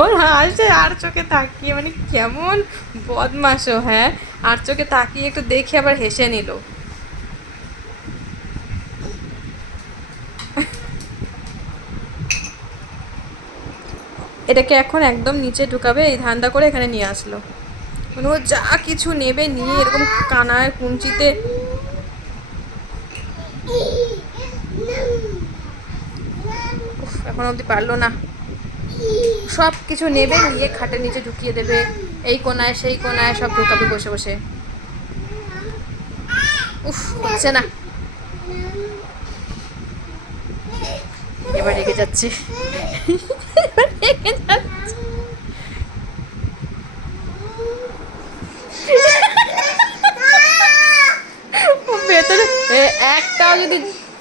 ওর হাসে আর চোখে তাকিয়ে, মানে কেমন বদমাশও। হ্যাঁ, আর চোখে তাকিয়ে একটু দেখে আবার হেসে নিল। এটাকে এখন একদম নিচে ঢুকাবে, এই ধান্দা করে এখানে নিয়ে আসলো। মানে ও যা কিছু নেবে নিয়ে এরকম কানায় কুঞ্চিতে। এখন অবধি পারলো না, সব কিছু নেবে নিয়ে খাটের নিচে ঢুকিয়ে দেবে, এই কোনায় সেই কোনায় সব ঢুকাবে বসে বসে। উফ, হচ্ছে না। এবার রেগে যাচ্ছে, এবার রেগে যাচ্ছে। ও ভেতরে একটাও যদি